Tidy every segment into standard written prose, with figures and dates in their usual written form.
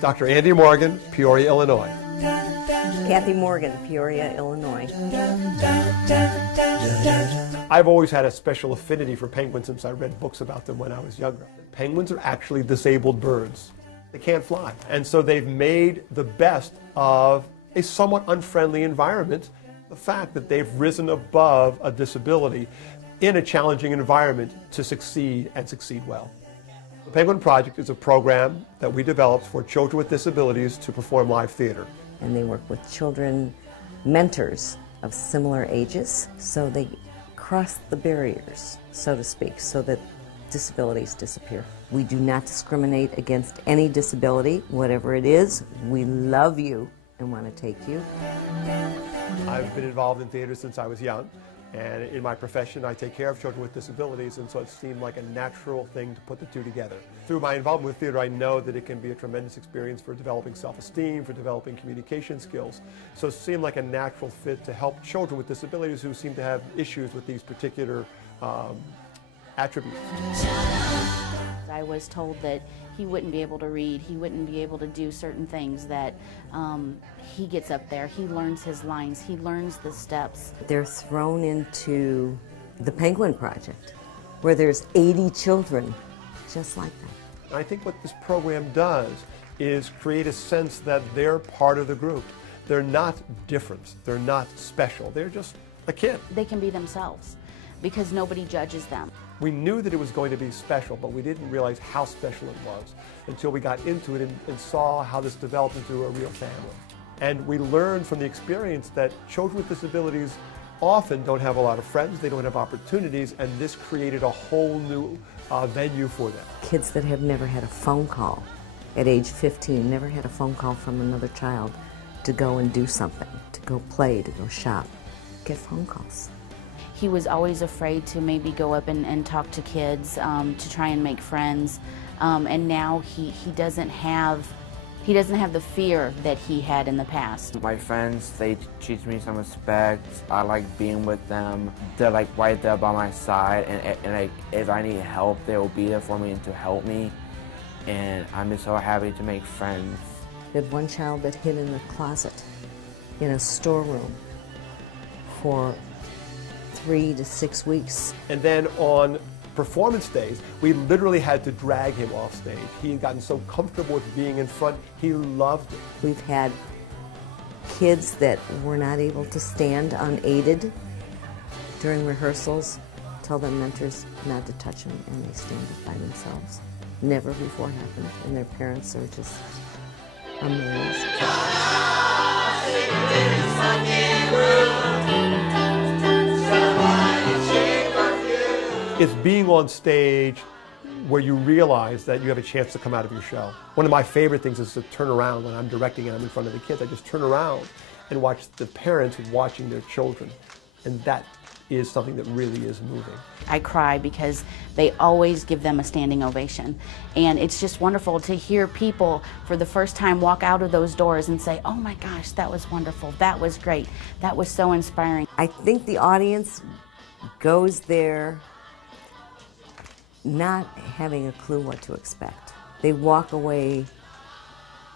Dr. Andy Morgan, Peoria, Illinois. Kathy Morgan, Peoria, Illinois. I've always had a special affinity for penguins since I read books about them when I was younger. Penguins are actually disabled birds. They can't fly. And so they've made the best of a somewhat unfriendly environment. The fact that they've risen above a disability in a challenging environment to succeed and succeed well. The Penguin Project is a program that we developed for children with disabilities to perform live theater. And they work with children, mentors of similar ages, so they cross the barriers, so to speak, so that disabilities disappear. We do not discriminate against any disability, whatever it is. We love you and want to take you. I've been involved in theater since I was young, and in my profession I take care of children with disabilities, and so it seemed like a natural thing to put the two together. Through my involvement with theater, I know that it can be a tremendous experience for developing self-esteem, for developing communication skills. So it seemed like a natural fit to help children with disabilities who seem to have issues with these particular attributes. I was told that he wouldn't be able to read, he wouldn't be able to do certain things, that he gets up there, he learns his lines, he learns the steps. They're thrown into the Penguin Project, where there's 80 children just like that. I think what this program does is create a sense that they're part of the group. They're not different, they're not special, they're just a kid. They can be themselves because nobody judges them. We knew that it was going to be special, but we didn't realize how special it was until we got into it and saw how this developed into a real family. And we learned from the experience that children with disabilities often don't have a lot of friends, they don't have opportunities, and this created a whole new venue for them. Kids that have never had a phone call at age 15, never had a phone call from another child to go and do something, to go play, to go shop, get phone calls. He was always afraid to maybe go up and talk to kids, to try and make friends, and now he doesn't have the fear that he had in the past. My friends, they teach me some respect. I like being with them. They're like right there by my side, and like, if I need help, they will be there for me and to help me. And I'm just so happy to make friends. We had one child that hid in a closet in a storeroom for 3 to 6 weeks. And then on performance days, we literally had to drag him off stage. He had gotten so comfortable with being in front, he loved it. We've had kids that were not able to stand unaided during rehearsals, tell their mentors not to touch them, and they stand up by themselves. Never before happened, and their parents are just amazed. It's being on stage where you realize that you have a chance to come out of your shell. One of my favorite things is to turn around when I'm directing and I'm in front of the kids. I just turn around and watch the parents watching their children. And that is something that really is moving. I cry because they always give them a standing ovation. And it's just wonderful to hear people for the first time walk out of those doors and say, oh my gosh, that was wonderful, that was great, that was so inspiring. I think the audience goes there not having a clue what to expect. They walk away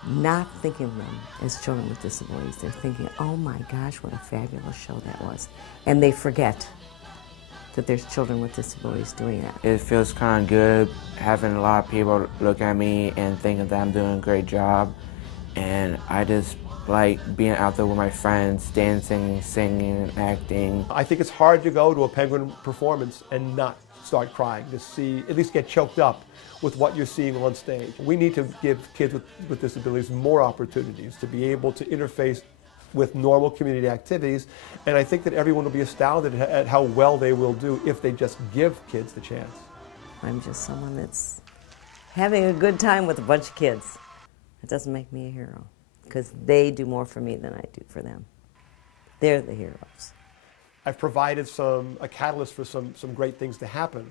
not thinking of them as children with disabilities. They're thinking, oh my gosh, what a fabulous show that was. And they forget that there's children with disabilities doing that. It feels kind of good having a lot of people look at me and think that I'm doing a great job. And I just like being out there with my friends, dancing, singing, and acting. I think it's hard to go to a Penguin performance and not start crying, to see, at least get choked up with what you're seeing on stage. We need to give kids with disabilities more opportunities to be able to interface with normal community activities, and I think that everyone will be astounded at how well they will do if they just give kids the chance. I'm just someone that's having a good time with a bunch of kids. It doesn't make me a hero, because they do more for me than I do for them. They're the heroes. I've provided a catalyst for some great things to happen,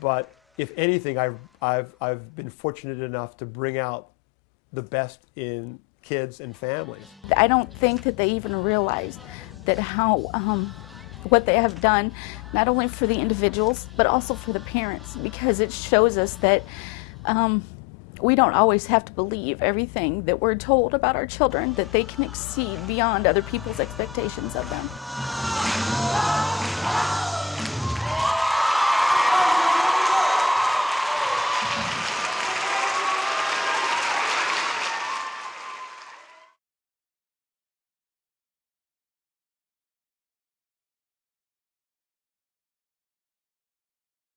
but if anything, I've been fortunate enough to bring out the best in kids and families. I don't think that they even realize that what they have done, not only for the individuals, but also for the parents, because it shows us that We don't always have to believe everything that we're told about our children, that they can exceed beyond other people's expectations of them.